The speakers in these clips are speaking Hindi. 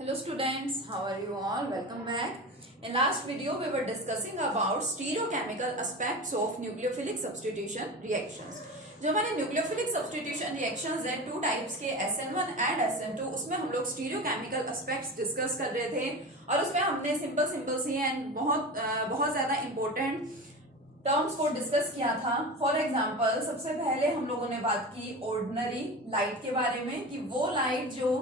Hello students, how are you all? Welcome back. In last video we were discussing about stereochemical aspects of nucleophilic substitution reactions. जो हमारे न्यूक्लियोफिलिक सब्स्टिट्यूशन रिएक्शंस हैं टू टाइप्स के SN1 एंड SN2, उसमें हम लोग स्टीरियोकेमिकल एस्पेक्ट्स डिस्कस कर रहे थे और उसमें हमने सिंपल सी एंड बहुत ज्यादा इंपॉर्टेंट टर्म्स को डिस्कस किया था। फॉर एग्जांपल सबसे पहले हम लोगों ने बात की ऑर्डिनरी लाइट के बारे में कि वो लाइट जो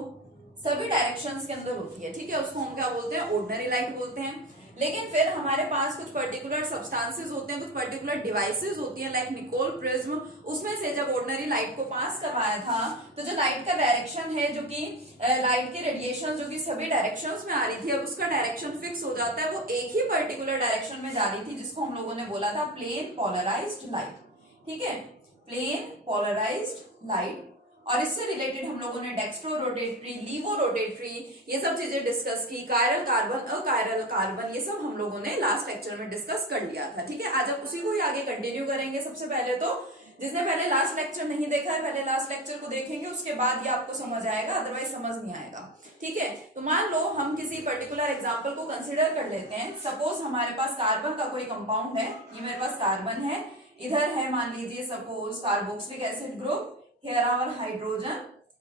सभी डायरेक्शंस के अंदर होती है, ठीक है, उसको हम क्या बोलते हैं, ऑर्डिनरी लाइट बोलते हैं। लेकिन फिर हमारे पास कुछ पर्टिकुलर सब्सटेंसेस होते हैं, कुछ पर्टिकुलर डिवाइसेस होती हैं लाइक निकोल प्रिज्म, उसमें से जब ऑर्डिनरी लाइट को पास करवाया था तो जो लाइट का डायरेक्शन है, जो कि लाइट की रेडिएशन जो कि सभी डायरेक्शंस में आ रही थी, अब उसका डायरेक्शन फिक्स हो जाता है, वो एक ही पर्टिकुलर डायरेक्शन में जा रही थी जिसको हम लोगों ने बोला था प्लेन पोलराइज्ड लाइट। ठीक है, प्लेन पोलराइज्ड लाइट। और इससे रिलेटेड हम लोगों ने डेक्स्ट्रो रोटेटरी, लीवो रोटेटरी, ये सब चीजें डिस्कस की, कायरल कार्बन, अकायरल कार्बन, ये सब हम लोगों ने लास्ट लेक्चर में डिस्कस कर लिया था। ठीक है, आज आप उसी को ही आगे कंटिन्यू करेंगे। सबसे पहले तो जिसने पहले लास्ट लेक्चर नहीं देखा है, पहले लास्ट लेक्चर को देखेंगे, उसके बाद ये आपको समझ आएगा, अदरवाइज समझ नहीं आएगा। ठीक है, तो मान लो हम किसी पर्टिकुलर एग्जाम्पल को कंसिडर कर लेते हैं। सपोज हमारे पास कार्बन का कोई कंपाउंड है, ये मेरे पास कार्बन है, इधर है मान लीजिए suppose carboxylic acid group, here our hydrogen,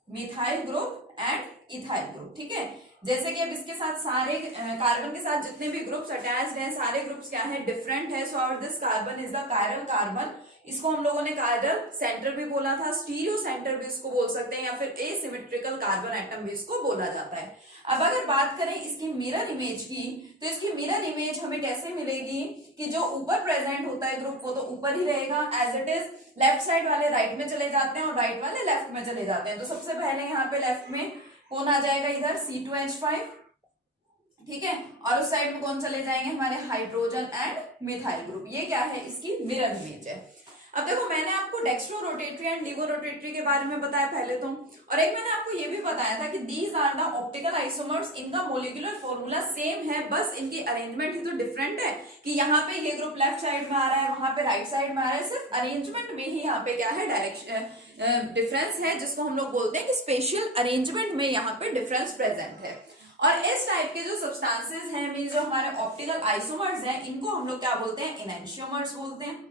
methyl group and ethyl group. ठीक है, जैसे कि अब इसके साथ सारे कार्बन के साथ जितने भी ग्रुप्स अटैच्ड हैं, सारे ग्रुप्स क्या है, डिफरेंट है। So our this carbon is the chiral carbon. इसको हम लोगों ने कायरल सेंटर भी बोला था, स्टीरियो सेंटर भी इसको बोल सकते हैं, या फिर एसिमेट्रिकल कार्बन एटम भी इसको बोला जाता है। अब अगर बात करें इसकी मिरर इमेज की, तो इसकी मिरर इमेज हमें कैसे मिलेगी कि जो ऊपर प्रेजेंट होता है ग्रुप वो तो ऊपर ही रहेगा as it is, left side वाले राइट में चले जाते हैं और राइट वाले लेफ्ट में चले जाते हैं। तो सबसे पहले यहाँ पे लेफ्ट में कौन आ जाएगा, इधर C2H5, ठीक है, और उस साइड में कौन चले जाएंगे, हमारे हाइड्रोजन एंड मिथाइल ग्रुप। ये क्या है, इसकी मिरर इमेज है। अब देखो मैंने आपको dextrorotatory and levorotatory के बारे में बताया पहले तो, और एक मैंने आपको ये भी बताया था कि these are the optical isomers, इनका मोलिकुलर फॉर्मूला सेम है, बस इनकी अरेंजमेंट ही तो डिफरेंट है कि यहाँ पे ये ग्रुप लेफ्ट साइड में आ रहा है, वहां पे राइट साइड में आ रहा है, सिर्फ अरेंजमेंट में ही यहाँ पे क्या है, डायरेक्शन डिफरेंस है, जिसको हम लोग बोलते हैं कि स्पेशल अरेंजमेंट में यहाँ पे डिफरेंस प्रेजेंट है। और इस टाइप के जो सब्सटेंसेस हैं, मीन जो हमारे ऑप्टिकल आइसोमर्स हैं, इनको हम लोग क्या बोलते हैं, इनैंशियोमर्स बोलते हैं।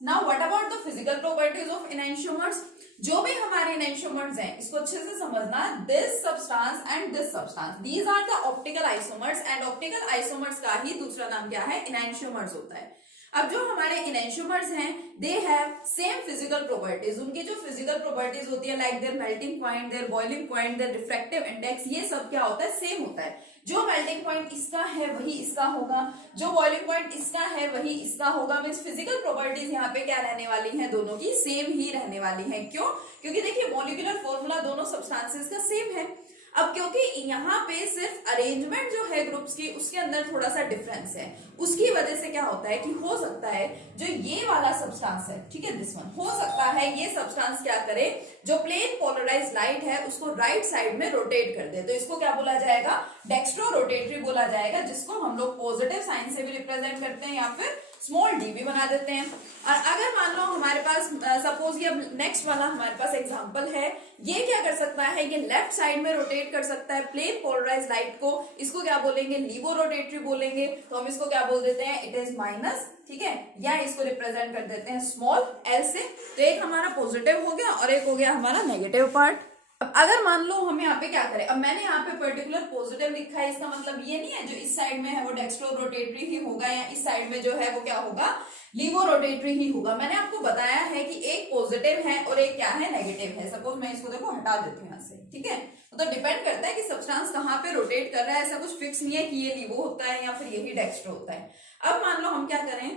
Now what about the physical properties of enantiomers. जो भी हमारे इनैंशियोमर्स हैं, इसको अच्छे से समझना, this substance and this substance, these are the optical isomers, and optical isomers का ही दूसरा नाम क्या है, इनैंशियोमर्स होता है। अब जो हमारे इनैंशियोमर्स हैं, they have same physical properties, उनकी जो फिजिकल प्रॉपर्टीज होती है like their melting point, their boiling point, their refractive index, ये सब क्या होता है, सेम होता है। जो मेल्टिंग पॉइंट इसका है वही इसका होगा, जो बॉइलिंग पॉइंट इसका है वही इसका होगा। मींस फिजिकल प्रॉपर्टीज यहाँ पे क्या रहने वाली हैं, दोनों की सेम ही रहने वाली हैं। क्यों? क्योंकि देखिए मॉलिक्यूलर फॉर्मूला दोनों सब्सटेंसेस का सेम है। अब क्योंकि यहाँ पे सिर्फ अरेंजमेंट जो है ग्रुप्स की, उसके अंदर थोड़ा सा डिफरेंस है, उसकी वजह से क्या होता है कि हो सकता है जो ये वाला सब्सटेंस है, ठीक है, दिस वन, हो सकता है ये सब्सटेंस क्या करे, जो प्लेन पोलराइज्ड लाइट है उसको राइट साइड में रोटेट कर दे। तो इसको क्या बोला जाएगा, डेक्स्ट्रो रोटेटरी बोला जाएगा, जिसको हम लोग पॉजिटिव साइन से भी रिप्रेजेंट करते हैं या फिर स्मॉल डी भी बना देते हैं। और अगर मान लो हमारे पास सपोज ये नेक्स्ट वाला हमारे पास एग्जांपल है, ये क्या कर सकता है, ये लेफ्ट साइड में रोटेट कर सकता है प्लेन पोलराइज्ड लाइट को, इसको क्या बोलेंगे, लीवो रोटेटरी बोलेंगे। तो हम इसको क्या बोल देते हैं, इट इज माइनस, ठीक है, या इसको रिप्रेजेंट कर देते हैं स्मॉल एल से। तो एक हमारा पॉजिटिव हो गया और एक हो गया हमारा नेगेटिव पार्ट। अब अगर मान लो हम यहाँ पे क्या करें, अब मैंने यहाँ पे पर्टिकुलर पॉजिटिव लिखा है, इसका मतलब ये नहीं है जो इस साइड में है वो डेक्स्ट्रो रोटेटरी ही होगा, या इस साइड में जो है वो क्या होगा, लीवो रोटेटरी ही होगा। मैंने आपको बताया है कि एक पॉजिटिव है और एक क्या है, नेगेटिव है। सपोज मैं इसको देखो हटा देती हूँ यहाँ से, ठीक है, तो डिपेंड करता है कि सब्सटेंस कहाँ पे रोटेट कर रहा है, ऐसा कुछ फिक्स नहीं है कि ये लीवो होता है या फिर यही डेक्स्ट्रो होता है। अब मान लो हम क्या करें,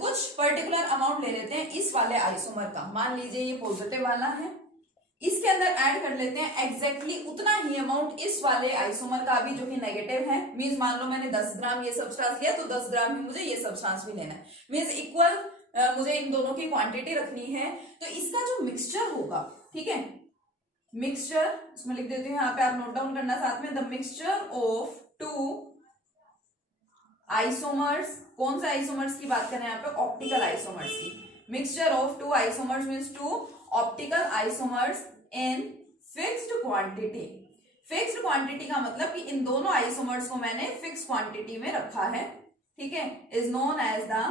कुछ पर्टिकुलर अमाउंट ले लेते हैं इस वाले आइसोमर का, मान लीजिए ये पॉजिटिव वाला है, इसके अंदर ऐड कर लेते हैं एग्जैक्टली उतना ही अमाउंट इस वाले आइसोमर का भी जो कि नेगेटिव है। मींस मान लो मैंने 10 ग्राम ये सब्सटेंस लिया तो 10 ग्राम ही मुझे ये सब्सटेंस भी लेना है। मींस इक्वल मुझे इन दोनों की क्वांटिटी रखनी है। तो इसका जो मिक्सचर होगा, ठीक है, मिक्सचर इसमें लिख देती हूँ, यहाँ पे आप नोट डाउन करना साथ में, the mixture of two isomers, कौन से आइसोमर्स की बात करें यहाँ पे, ऑप्टिकल आइसोमर्स की। Mixture of two isomers means two optical isomers in fixed quantity. Fixed quantity का मतलब कि इन दोनों आइसोमर्स को मैंने फिक्स क्वांटिटी में रखा है, ठीक है, is known as the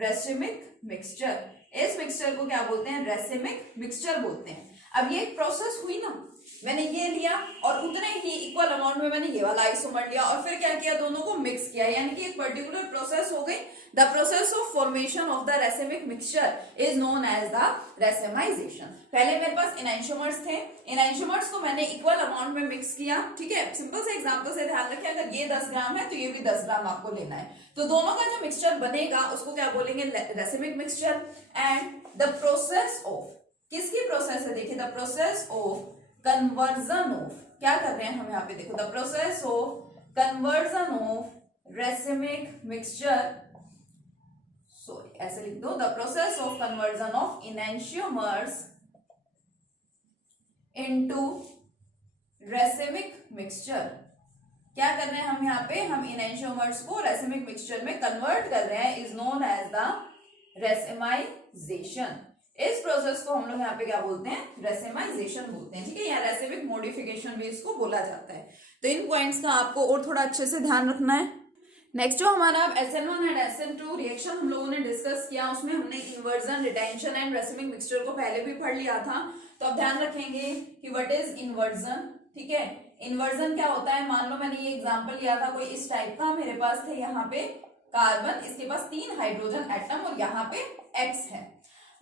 racemic mixture. इस मिक्सचर को क्या बोलते हैं? रेसिमिक मिक्सचर बोलते हैं। अब ये एक प्रोसेस हुई ना, मैंने ये लिया और उतने ही इक्वल अमाउंट में मैंने ये वाला आइसोमर लिया और फिर क्या किया, दोनों को मिक्स किया, यानी कि एक पर्टिकुलर प्रोसेस हो गई। The process of formation of the racemic mixture is known as the racemisation. पहले मेरे पास इनैंशियोमर्स थे, इनैंशियोमर्स को मैंने इक्वल अमाउंट में मिक्स किया, ठीक है। सिंपल से एग्जांपल से ध्यान रखें, अगर ये 10 ग्राम है तो ये भी 10 ग्राम आपको लेना है, तो दोनों का जो मिक्सचर बनेगा उसको क्या बोलेंगे? Racemic mixture. And the process of, किसकी प्रोसेस है? देखिए, the process of conversion of, क्या कर रहे हैं हम यहाँ पे? देखो, the process of conversion of racemic mixture, sorry ऐसे लिख दो, the process of conversion of enantiomers into racemic mixture. क्या कर रहे हैं हम यहाँ पे? हम इनैंशियोमर्स को रेसिमिक मिक्सचर में कन्वर्ट कर रहे हैं, is known as the racemisation. इस प्रोसेस को हम लोग यहाँ पे क्या बोलते हैं? रेसिमाइजेशन बोलते हैं, ठीक है, या रेसिमिक मॉडिफिकेशन भी इसको बोला जाता है। तो इन पॉइंट्स का आपको और थोड़ा अच्छे से ध्यान रखना है। नेक्स्ट जो हमारा SN1 एंड SN2 रिएक्शन हम लोगों ने डिस्कस किया, उसमें हमने inversion, retention and racemic mixture को पहले भी पढ़ लिया था। तो अब ध्यान रखेंगे कि व्हाट इज इन्वर्जन, ठीक है। इन्वर्जन क्या होता है? मान लो मैंने ये एग्जांपल लिया था कोई इस टाइप का, मेरे पास थे यहाँ पे कार्बन, इसके पास 3 हाइड्रोजन एटम और यहाँ पे X है।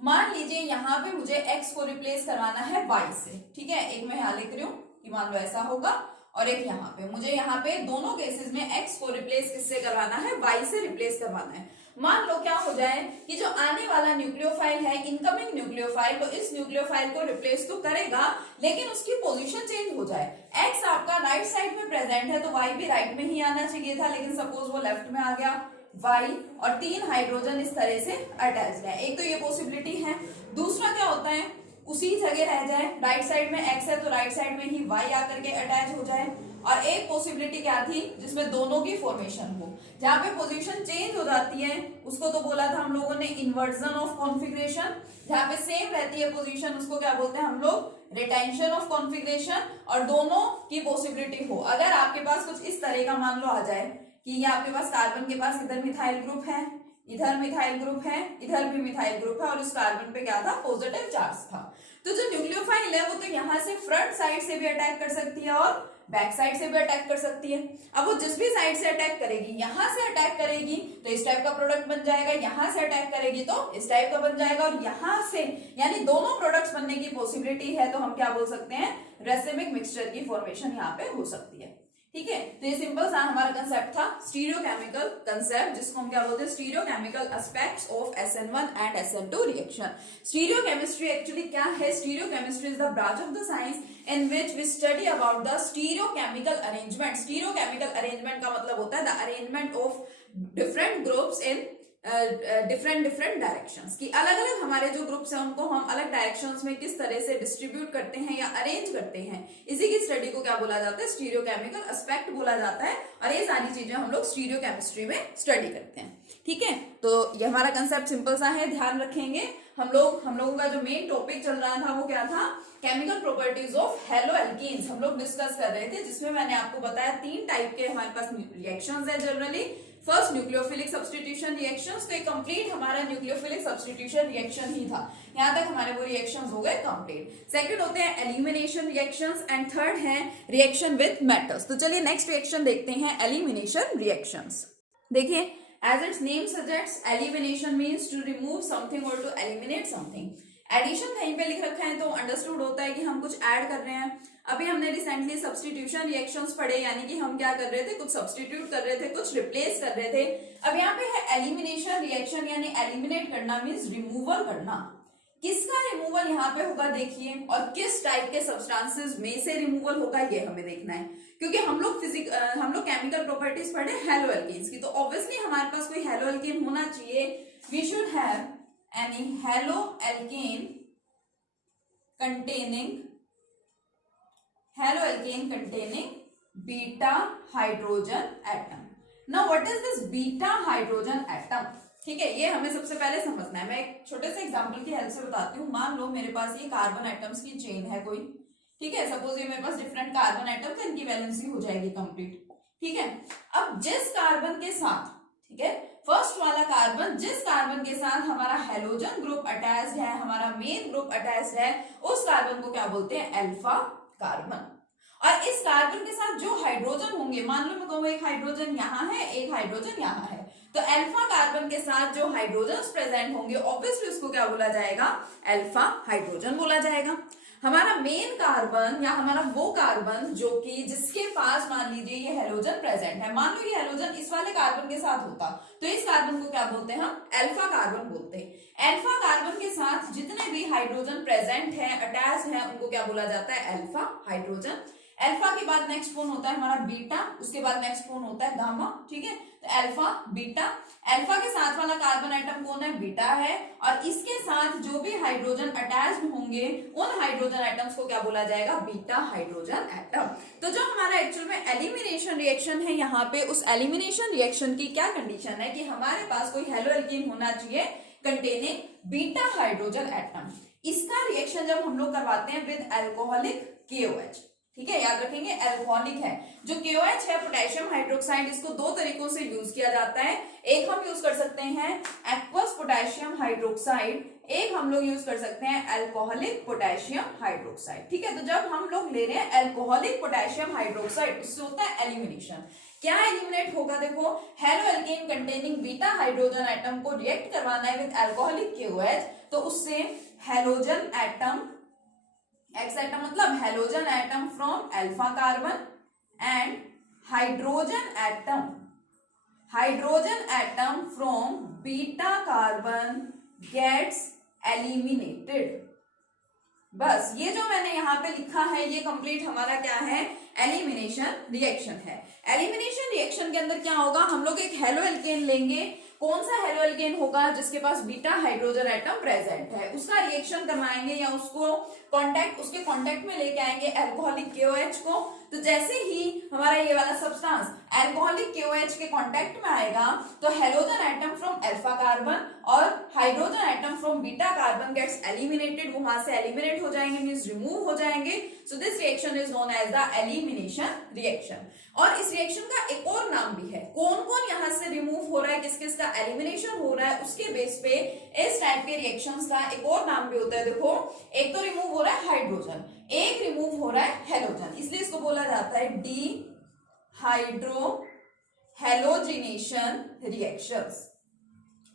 मान लीजिए यहाँ पे मुझे X को रिप्लेस करवाना है Y से, ठीक है। एक मैं यहाँ लिख रही हूँ कि मान लो ऐसा होगा, और एक यहाँ पे मुझे यहाँ पे दोनों केसेस में X को रिप्लेस किससे करवाना है? Y से रिप्लेस करवाना है। मान लो क्या हो जाए कि जो आने वाला न्यूक्लियोफाइल है, इनकमिंग न्यूक्लियोफाइल, तो इस न्यूक्लियोफाइल को रिप्लेस तो करेगा लेकिन उसकी पोजीशन चेंज हो जाए। X आपका राइट साइड में प्रेजेंट है तो Y भी राइट में ही आना चाहिए था, लेकिन सपोज वो लेफ्ट में आ गया Y, और 3 हाइड्रोजन इस तरह से अटैच है। एक तो ये पॉसिबिलिटी है। दूसरा क्या होता है, उसी जगह रह जाए, राइट साइड में X है तो राइट साइड में ही Y आकर के अटैच हो जाए। और एक पॉसिबिलिटी क्या थी, जिसमें दोनों की फॉर्मेशन हो, जहां पे पोजीशन चेंज हो जाती है उसको तो बोला था हम लोगों ने इन्वर्जन ऑफ कॉन्फिगरेशन। जहां पे सेम रहती है पोजीशन उसको क्या बोलते हैं हम लोग? Retention of configuration. और दोनों की पॉसिबिलिटी हो, अगर आपके पास कुछ इस तरह का मान लो आ जाए कि ये आपके पास कार्बन के पास इधर मिथाइल ग्रुप है, इधर मिथाइल ग्रुप है, इधर भी मिथाइल ग्रुप है, और इस कार्बन पे क्या था? पॉजिटिव चार्ज था। तो जो न्यूक्लियोफाइल है वो तो यहाँ से फ्रंट साइड से भी अटैक कर सकती है और बैक साइड से भी अटैक कर सकती है। अब वो जिस भी साइड से अटैक करेगी, यहाँ से अटैक करेगी तो इस टाइप का प्रोडक्ट बन जाएगा, यहाँ से अटैक करेगी तो इस टाइप का बन जाएगा, और यहाँ से, यानी दोनों प्रोडक्ट्स बनने की पॉसिबिलिटी है। तो हम क्या बोल सकते हैं? रेसिमिक मिक्सचर की फॉर्मेशन यहाँ पे हो सकती है, ठीक है। तो ये सिंपल सा हमारा कंसेप्ट था, स्टीरियोकेमिकल कंसेप्ट, जिसको हम क्या बोलते हैं? Stereochemical aspects of SN1 and SN2 reaction. Stereochemistry actually क्या है? Stereochemistry is the branch of the science in which we study about the stereochemical arrangement. Stereochemical arrangement का मतलब होता है the arrangement of different groups in different directions, कि अलग अलग हमारे जो ग्रुप्स हैं उनको हम अलग डायरेक्शंस में किस तरह से डिस्ट्रीब्यूट करते हैं या अरेंज करते हैं, इसी की स्टडी को क्या बोला जाता है? स्टीरियोकेमिकल एस्पेक्ट बोला जाता है। और ये सारी चीजें हम लोग स्टीरियोकेमिस्ट्री में स्टडी करते हैं, ठीक है। तो ये हमारा कंसेप्ट सिंपल सा है, ध्यान रखेंगे। हम लोगों का जो मेन टॉपिक चल रहा था वो क्या था? Chemical properties of hello alkenes हम लोग डिस्कस कर रहे थे, जिसमें मैंने आपको बताया 3 टाइप के हमारे पास रिएक्शंस है generally. First nucleophilic substitution reactions, तो एक कंप्लीट हमारा न्यूक्लियोफिलिक सब्स्टिट्यूशन रिएक्शन ही था, यहाँ तक हमारे वो रिएक्शंस हो गए कंप्लीट। सेकंड होते हैं एलिमिनेशन रिएक्शंस, एंड थर्ड है रिएक्शन विद मेटल्स। तो चलिए नेक्स्ट रिएक्शन देखते हैं, एलिमिनेशन रिएक्शंस। देखिए, as its name suggests, elimination means to remove something or to eliminate something. Addition कहीं पे लिख रखा है तो अंडरस्टूड होता है कि हम कुछ ऐड कर रहे हैं। अभी हमने रिसेंटली सब्स्टिट्यूशन रिएक्शंस पढ़े, यानी कि हम क्या कर रहे थे? कुछ सब्स्टिट्यूट कर रहे थे, कुछ रिप्लेस कर रहे थे। अब यहाँ पे है एलिमिनेशन रिएक्शन, यानी एलिमिनेट करना मीन्स रिमूवल करना। किसका रिमूवल यहाँ पे होगा देखिए, और किस टाइप के सब्सटेंसेस में से रिमूवल होगा ये हमें देखना है, क्योंकि हम लोग केमिकल प्रॉपर्टीज पढ़े हेलो एल्कीन्स की, तो ऑब्वियसली हमारे पास कोई हेलो एल्कीन होना चाहिए। We should have any halo alkene containing beta hydrogen atom. Now what is this beta hydrogen atom? ठीक है, ये हमें सबसे पहले समझना है। मैं एक छोटे से एग्जांपल की हेल्प से बताती हूँ। मान लो मेरे पास ये कार्बन एटम्स की चेन है कोई, ठीक है, सपोज ये मेरे पास डिफरेंट कार्बन एटम, तो इनकी वैलेंसी हो जाएगी कंप्लीट। ठीक है, अब जिस कार्बन के साथ, ठीक है, फर्स्ट वाला कार्बन, जिस कार्बन के साथ हमारा हेलोजन ग्रुप अटैच्ड है, हमारा मेन ग्रुप अटैच्ड है, उस कार्बन को क्या बोलते हैं, अल्फा कार्बन। और इस कार्बन के साथ जो हाइड्रोजन होंगे, मान लो मैं कहूँ एक हाइड्रोजन यहाँ है, एक हाइड्रोजन यहाँ है, तो अल्फा कार्बन के साथ जो हाइड्रोजन प्रेजेंट होंगे ऑब्वियसली उसको क्या बोला जाएगा, अल्फा हाइड्रोजन बोला जाएगा। हमारा मेन कार्बन या हमारा वो कार्बन जो कि जिसके पास मान लीजिए ये हेलोजन प्रेजेंट है, मान लो ये हेलोजन इस वाले कार्बन के साथ होता, तो इस कार्बन को क्या बोलते हैं, हम अल्फा कार्बन बोलते हैं। अल्फा कार्बन के साथ जितने भी हाइड्रोजन प्रेजेंट है, अटैच है, उनको क्या बोला जाता है, अल्फा हाइड्रोजन। अल्फा के बाद नेक्स्ट कौन होता है हमारा बीटा, उसके बाद नेक्स्ट कौन होता है गामा। ठीक है, तो अल्फा बीटा, अल्फा के साथ वाला कार्बन एटम कौन है, बीटा है, और इसके साथ जो भी हाइड्रोजन अटैच्ड होंगे उन हाइड्रोजन एटम्स को क्या बोला जाएगा, बीटा हाइड्रोजन एटम। तो जो हमारा एक्चुअल में एलिमिनेशन रिएक्शन है यहाँ पे, उस एलिमिनेशन रिएक्शन की क्या कंडीशन है कि हमारे पास कोई हेलो एल्कीन होना चाहिए कंटेनिंग बीटा हाइड्रोजन एटम। इसका रिएक्शन जब हम लोग करवाते हैं विद अल्कोहलिक KOH, ठीक है, याद रखेंगे अल्कोहलिक है, जो KOH है पोटेशियम हाइड्रोक्साइड, इसको दो तरीकों से यूज किया जाता है। एक हम यूज कर सकते हैं एक्वस पोटेशियम हाइड्रोक्साइड, एक हम लोग यूज कर सकते हैं अल्कोहलिक पोटेशियम हाइड्रोक्साइड। ठीक है, तो जब हम लोग ले रहे हैं अल्कोहलिक पोटेशियम हाइड्रोक्साइड, उससे होता है एलिमिनेशन। क्या एलिमिनेट होगा, देखो halo alkane containing beta hydrogen atom को रिएक्ट करवाना है विद अल्कोहलिक KOH, तो उससे हेलोजन एटम, एक्स एटम मतलब halogen atom from alpha carbon and hydrogen atom from beta carbon gets eliminated. बस ये जो मैंने यहाँ पे लिखा है ये कंप्लीट हमारा क्या है, एलिमिनेशन रिएक्शन है। एलिमिनेशन रिएक्शन के अंदर क्या होगा, हम लोग एक हेलो एल्केन लेंगे, कौन सा हेलो एल्केन होगा, जिसके पास बीटा हाइड्रोजन एटम प्रेजेंट है, उसका रिएक्शन करवाएंगे या उसको उसके कांटेक्ट में लेके आएंगे अल्कोहलिक KOH को। तो जैसे ही हमारा ये वाला सब्सटेंस अल्कोहलिक KOH के कांटेक्ट में आएगा, तो halogen atom from alpha carbon और hydrogen atom from beta carbon gets eliminated, वो वहां से एलिमिनेट हो जाएंगे, मींस रिमूव हो जाएंगे। So this reaction is known as the elimination reaction. और इस रिएक्शन का एक और नाम भी है, कौन कौन यहां से रिमूव हो रहा है, किस किस का एलिमिनेशन हो रहा है, उसके बेस पे इस टाइप के रिएक्शंस का एक और नाम भी होता है। देखो, एक तो रिमूव हो रहा है हाइड्रोजन, एक रिमूव हो रहा है हेलोजन, इसलिए इसको बोला जाता है डी हाइड्रो हेलोजिनेशन रिएक्शंस।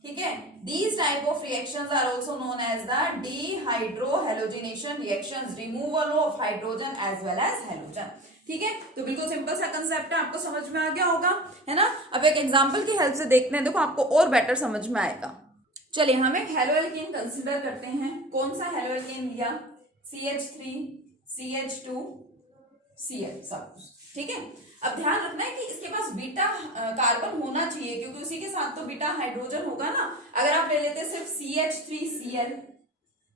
ठीक है, these type of reactions are also known as the dehydrohalogenation reactions, removal of hydrogen as well as halogen। ठीक है, तो बिल्कुल सिंपल सा कंसेप्ट है, आपको समझ में आ गया होगा, है ना। अब एक एग्जांपल की हेल्प से देखते हैं, देखो आपको और बेटर समझ में आएगा। चलिए हम एक हेलो एल्केन कंसीडर करते हैं, कौन सा हेलो एल्केन लिया, CH3 CH2 Cl सब कुछ। ठीक है, अब ध्यान रखना है कि इसके पास बीटा कार्बन होना चाहिए, क्योंकि उसी के साथ तो बीटा हाइड्रोजन होगा ना। अगर आप ले लेते सिर्फ CH3Cl,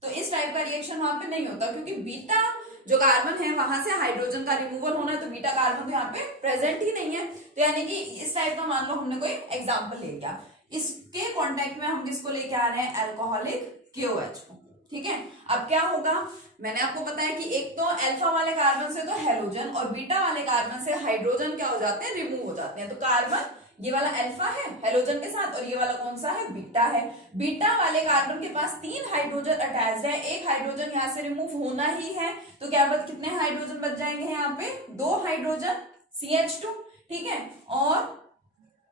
तो इस टाइप का रिएक्शन वहां पे नहीं होता, क्योंकि बीटा जो कार्बन है वहां से हाइड्रोजन का रिमूवल होना है, तो बीटा कार्बन तो यहाँ पे प्रेजेंट ही नहीं है। तो यानी कि इस टाइप का मान लो हमने कोई एग्जाम्पल ले लिया, इसके कॉन्टेक्ट में हम किसको लेके आ रहे हैं, अल्कोहलिक KOH को। ठीक है, अब क्या होगा, मैंने आपको बताया कि एक तो अल्फा वाले कार्बन से तो हेलोजन और बीटा वाले कार्बन से हाइड्रोजन क्या हो जाते हैं, रिमूव हो जाते हैं। तो कार्बन ये वाला अल्फा है हेलोजन के साथ, और ये वाला कौन सा है, बीटा है। बीटा वाले कार्बन के पास 3 हाइड्रोजन अटैच्ड है, एक हाइड्रोजन यहाँ से रिमूव होना ही है, तो क्या कितने हाइड्रोजन बच जाएंगे यहाँ पे, 2 हाइड्रोजन CH2। ठीक है, और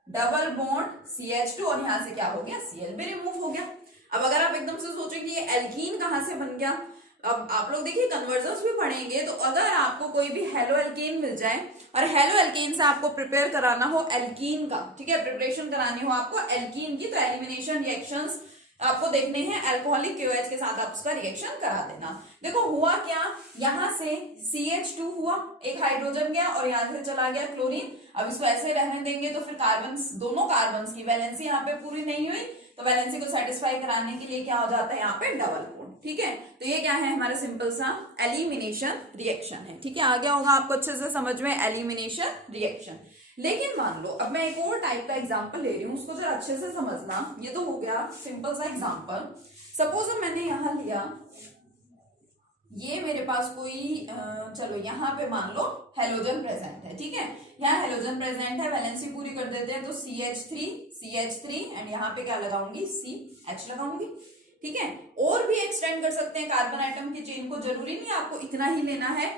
डबल बॉन्ड CH2, और यहाँ से क्या हो गया, Cl भी रिमूव हो गया। अब अगर आप एकदम से सोचें कि ये एल्कीन कहाँ से बन गया, अब आप लोग देखिए कन्वर्जन्स भी पढ़ेंगे, तो अगर आपको कोई भी हेलो एल्केन मिल जाए और हेलो एल्केन से आपको प्रिपेयर कराना हो एल्कीन का, ठीक है, प्रिपरेशन करानी हो आपको एल्कीन की, तो एलिमिनेशन रिएक्शंस आपको देखने हैं अल्कोहलिक KOH के साथ, आप उसका रिएक्शन करा देना। देखो हुआ क्या, यहाँ से CH2 हुआ, एक हाइड्रोजन गया और यहाँ से चला गया क्लोरीन। अब इसको ऐसे रहने देंगे तो फिर कार्बन, दोनों कार्बन की वैलेंसी यहाँ पे पूरी नहीं हुई, तो वैलेंसी को सेटिस्फाई कराने के लिए क्या हो जाता है, यहाँ पे डबल बॉन्ड। ठीक है, तो ये क्या है, हमारा सिंपल सा एलिमिनेशन रिएक्शन है। ठीक है, आ गया होगा आपको अच्छे से समझ में एलिमिनेशन रिएक्शन। लेकिन मान लो अब मैं एक और टाइप का एग्जांपल ले रही हूँ, उसको जरा अच्छे से समझना। ये तो हो गया सिंपल सा एग्जांपल। सपोज मैंने यहां लिया ये मेरे पास कोई चलो यहाँ पे मान लो हेलोजन प्रेजेंट है, ठीक है, यहाँ हेलोजन प्रेजेंट है, वैलेंसी पूरी कर देते हैं, तो CH3 एंड यहाँ पे क्या लगाऊंगी, CH लगाऊंगी, ठीक है। और भी एक्सटेंड कर सकते हैं कार्बन आइटम की चेन को, जरूरी नहीं आपको इतना ही लेना है,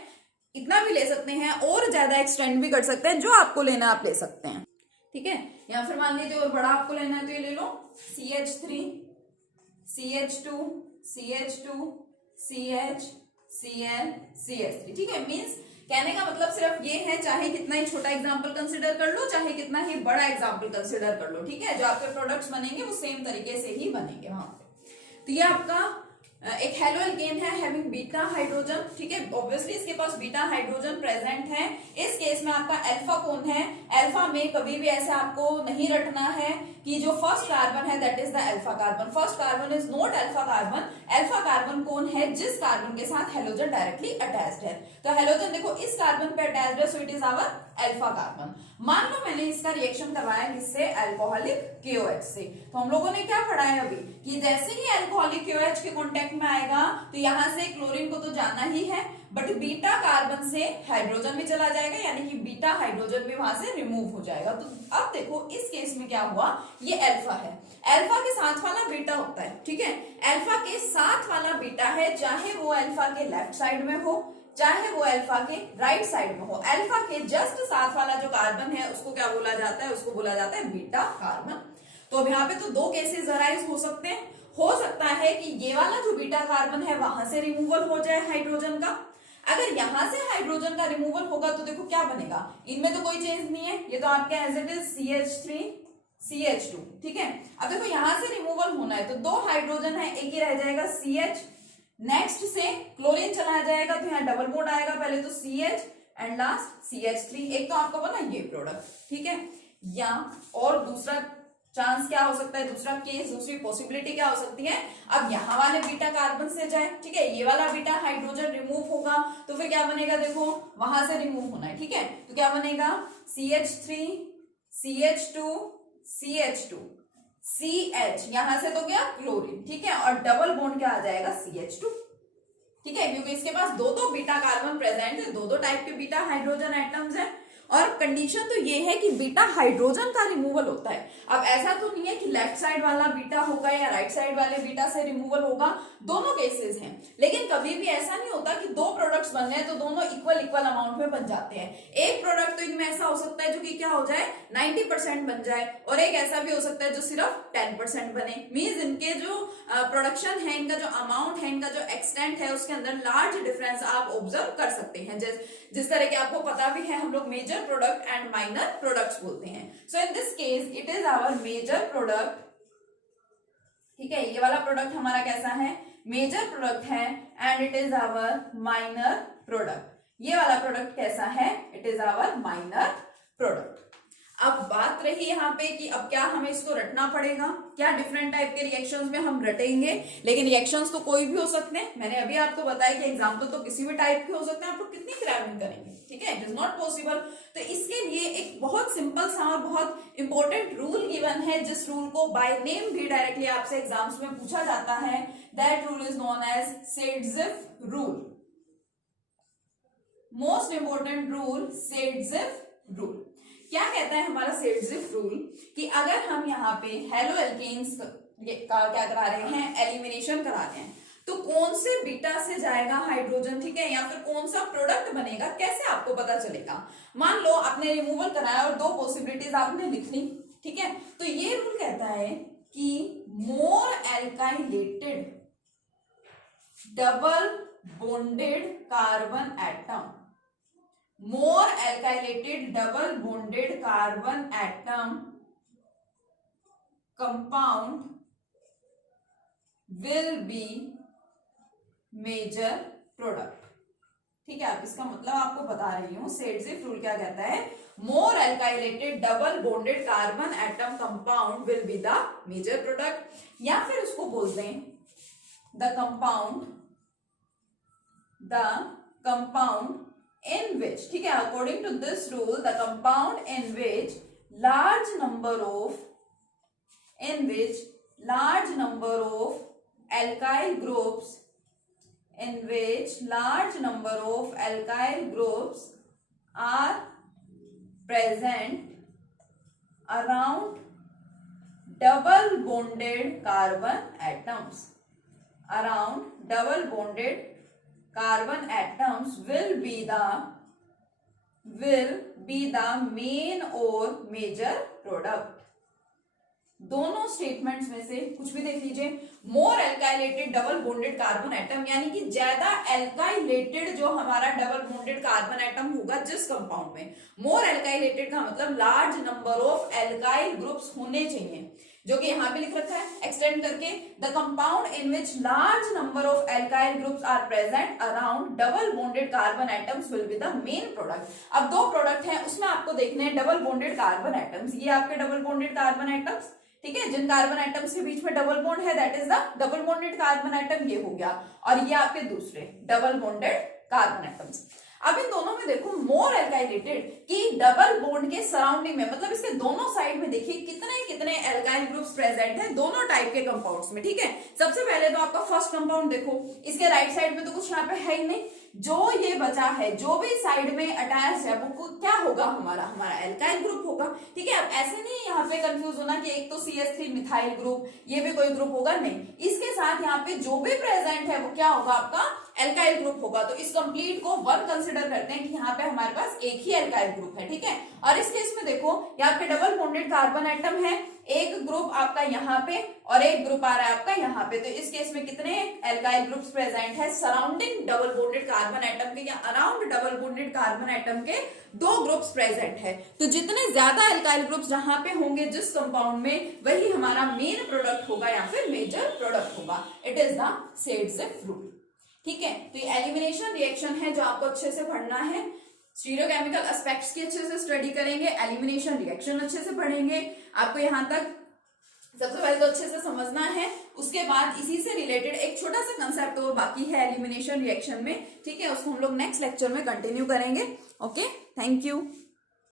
इतना भी ले सकते हैं और ज्यादा एक्सटेंड भी कर सकते हैं, जो आपको लेना आप ले सकते हैं, ठीक है। या फिर मान लीजिए और बड़ा आपको लेना है तो ये ले लो CH3 CH2 CH2 CH Cl CH3, ठीक है। मींस कहने का मतलब सिर्फ ये है, चाहे कितना ही छोटा एग्जांपल कंसिडर कर लो, चाहे कितना ही बड़ा एग्जांपल कंसिडर कर लो, ठीक है, जो आपके प्रोडक्ट्स बनेंगे वो सेम तरीके से ही बनेंगे वहां पे। तो ये आपका एक हेलो एल्केन है हैविंग बीटा हाइड्रोजन, ठीक है, ऑब्वियसली इसके पास बीटा हाइड्रोजन प्रेजेंट है। इस केस में आपका अल्फा कौन है, अल्फा में कभी भी ऐसा आपको नहीं रटना है कि जो फर्स्ट कार्बन है that is the alpha carbon, first carbon is not alpha carbon. Alpha carbon कौन है, जिस कार्बन के साथ हेलोजन डायरेक्टली अटैच्ड है, तो हेलोजन देखो इस कार्बन पे अटैच्ड है, so it is our alpha carbon. मान लो मैंने इसका रिएक्शन करवाया किससे, अल्कोहलिक KOH से, तो हम लोगों ने क्या पढ़ा है अभी कि जैसे ही अल्कोहलिक KOH के कांटेक्ट में आएगा तो यहां से क्लोरीन को तो जाना ही है, बट बीटा कार्बन से हाइड्रोजन भी चला जाएगा, यानी कि बीटा हाइड्रोजन भी वहां से रिमूव हो जाएगा। तो अब देखो इस केस में क्या हुआ, ये अल्फा है, अल्फा के साथ वाला बीटा होता है, ठीक है, अल्फा के साथ वाला बीटा है, चाहे वो अल्फा के लेफ्ट साइड में हो चाहे वो अल्फा के राइट साइड में हो, अल्फा के जस्ट साथ वाला जो कार्बन है उसको क्या बोला जाता है, उसको बोला जाता है बीटा कार्बन। तो अब यहाँ पे तो दो केसेस अराइज हो सकते हैं, हो सकता है कि ये वाला जो बीटा कार्बन है वहां से रिमूवल हो जाए हाइड्रोजन का, अगर यहां से हाइड्रोजन का रिमूवल होगा तो देखो क्या बनेगा, इनमें तो कोई चेंज नहीं है, ये तो आपके as it is CH3 CH2, ठीक है। अब देखो यहां से रिमूवल होना है तो दो हाइड्रोजन है, एक ही रह जाएगा CH, नेक्स्ट से क्लोरीन चला जाएगा तो यहाँ डबल बॉन्ड आएगा, पहले तो CH एंड लास्ट CH3, एक तो आपको बना ये प्रोडक्ट, ठीक है। या और दूसरा चांस क्या हो सकता है, दूसरा केस, दूसरी पॉसिबिलिटी क्या हो सकती है, अब यहाँ वाले बीटा कार्बन से जाए, ठीक है, ये वाला बीटा हाइड्रोजन रिमूव होगा तो फिर क्या बनेगा, देखो वहां से रिमूव होना है, ठीक है, तो क्या बनेगा CH3 CH2 CH2 CH, यहां से तो क्या क्लोरीन, ठीक है, और डबल बॉन्ड क्या आ जाएगा CH2, ठीक है, क्योंकि इसके पास दो दो बीटा कार्बन प्रेजेंट है, दो दो टाइप के बीटा हाइड्रोजन एटम्स है, और कंडीशन तो ये है कि बीटा हाइड्रोजन का रिमूवल होता है। अब ऐसा तो नहीं है कि लेफ्ट साइड वाला बीटा होगा या राइट साइड वाले बीटा से रिमूवल होगा, दोनों केसेस हैं, लेकिन कभी भी ऐसा नहीं होता कि दो प्रोडक्ट्स बन रहे हैं तो दोनों इक्वल अमाउंट में बन जाते हैं। एक प्रोडक्ट तो इनमें ऐसा हो सकता है जो कि क्या हो जाए 90% बन जाए, और एक ऐसा भी हो सकता है जो सिर्फ 10% बने, मींस इनके जो प्रोडक्शन है, इनका जो अमाउंट है, इनका जो एक्सटेंट है, उसके अंदर लार्ज डिफरेंस आप ऑब्जर्व कर सकते हैं। जिस तरह के आपको पता भी है हम लोग major product and minor products बोलते हैं। So in this case it is our major product, ठीक है, ये वाला प्रोडक्ट हमारा कैसा है, मेजर प्रोडक्ट है, and it is our minor product. ये वाला प्रोडक्ट कैसा है, it is our minor product. अब बात रही यहाँ पे कि अब क्या हमें इसको रटना पड़ेगा, क्या डिफरेंट टाइप के रिएक्शंस में हम रटेंगे, लेकिन रिएक्शंस तो कोई भी हो सकते हैं, मैंने अभी आपको बताया कि एग्जांपल तो किसी भी टाइप के हो सकते हैं, आप लोग कितनी क्रैमिंग करेंगे, ठीक है, इट इज नॉट पॉसिबल। तो इसके लिए एक बहुत सिंपल सा और बहुत इंपॉर्टेंट रूल गिवन है, जिस रूल को बाय नेम भी डायरेक्टली आपसे एग्जाम्स में पूछा जाता है, that rule is known as Saytzeff rule. Most important rule Saytzeff rule. क्या कहता है हमारा सेडजिफ रूल कि अगर हम यहाँ पे हेलो एल्केन्स का क्या करा रहे हैं, एलिमिनेशन करा रहे हैं, तो कौन से बीटा से जाएगा हाइड्रोजन, ठीक है, या फिर कौन सा प्रोडक्ट बनेगा, कैसे आपको पता चलेगा। मान लो आपने रिमूवल कराया और दो पॉसिबिलिटीज आपने लिख ली, ठीक है, तो ये रूल कहता है कि more alkylated double bonded carbon atom, more alkylated double bonded carbon atom compound will be major product, ठीक है। आप इसका मतलब आपको बता रही हूं, सेडजिफ रूल क्या कहता है, more alkylated double bonded carbon atom compound will be the major product, या फिर उसको बोल दें the compound in which, ठीक है, according to this rule the compound in which large number of alkyl groups in which large number of alkyl groups are present around double bonded carbon atoms. Around double bonded carbon atoms will be the main or major product. दोनों स्टेटमेंट्स में से कुछ भी देख लीजिए. मोर alkylated double bonded carbon atom, यानी कि ज्यादा एल्काइलेटेड जो हमारा डबल बॉन्डेड कार्बन एटम होगा जिस कंपाउंड में, मोर एल्काइलेटेड का मतलब large number of alkyl groups होने चाहिए, जो कि यहाँ पे लिख रखा है एक्सटेंड करके. The compound in which large number of alkyl groups are present around double bonded carbon atoms will be the main product. अब दो प्रोडक्ट हैं, उसमें आपको देखने हैं डबल बॉन्डेड कार्बन एटम्स. ये आपके डबल बॉन्डेड कार्बन एटम्स, ठीक है, जिन कार्बन एटम्स के बीच में डबल बॉन्ड है that is the double bonded carbon atom, ये हो गया. और ये आपके दूसरे डबल बॉन्डेड कार्बन एटम्स. अब इन दोनों में देखो मोर एल्काइलेटेड कि डबल बॉन्ड के सराउंडिंग में, मतलब इसके दोनों साइड में देखिए कितने कितने एल्काइल ग्रुप्स प्रेजेंट हैं दोनों टाइप के कंपाउंड्स में. ठीक है, सबसे पहले तो आपका फर्स्ट कंपाउंड देखो, इसके राइट साइड में तो कुछ यहाँ पे है ही नहीं. जो ये बचा है, जो भी साइड में अटैच है वो क्या होगा, हमारा एल्काइल ग्रुप होगा. ठीक है, अब ऐसे नहीं यहाँ पे कंफ्यूज होना कि एक तो CH3 मिथाइल ग्रुप, ये भी कोई ग्रुप होगा, नहीं. इसके साथ यहाँ पे जो भी प्रेजेंट है वो क्या होगा, आपका एल्काइल ग्रुप होगा. तो इस कंप्लीट को वन कंसिडर करते हैं कि यहाँ पे हमारे पास एक ही एल्काइल ग्रुप है. ठीक है, और इस केस में देखो यहाँ पे डबल बॉन्डेड कार्बन एटम है, एक ग्रुप आपका यहाँ पे और एक ग्रुप आ रहा है आपका यहाँ पे. तो इस केस में कितने एल्काइल ग्रुप्स प्रेजेंट है surrounding double bonded carbon atom के, या around double bonded carbon atom के दो ग्रुप्स प्रेजेंट है. तो जितने ज्यादा एल्काइल ग्रुप्स जहां पे होंगे जिस कंपाउंड में, वही हमारा मेन प्रोडक्ट होगा या फिर मेजर प्रोडक्ट होगा. इट इज द सेड से फ्रूट. ठीक है, तो ये एलिमिनेशन रिएक्शन है जो आपको अच्छे से पढ़ना है. स्टीरियोकेमिकल एस्पेक्ट्स की अच्छे से स्टडी करेंगे, एलिमिनेशन रिएक्शन अच्छे से पढ़ेंगे. आपको यहां तक सबसे पहले तो अच्छे से समझना है, उसके बाद इसी से रिलेटेड एक छोटा सा कंसेप्ट और बाकी है एलिमिनेशन रिएक्शन में. ठीक है, उसको हम लोग नेक्स्ट लेक्चर में कंटिन्यू करेंगे. Okay, thank you.